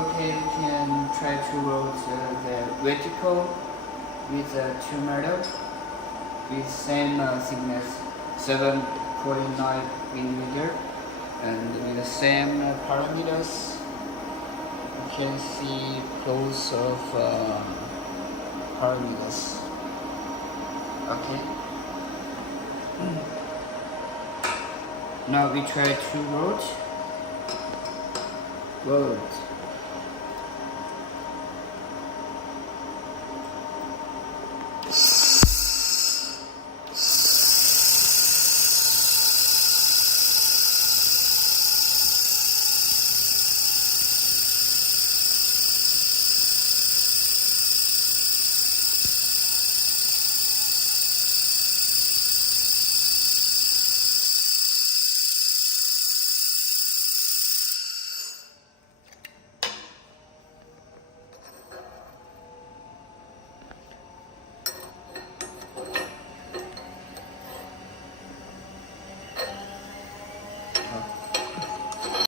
Okay, we can try to roll the vertical with the 2 metal with same thickness 7.9 millimeter and with the same parameters. You can see close of parameters. Okay. Now we try to roll.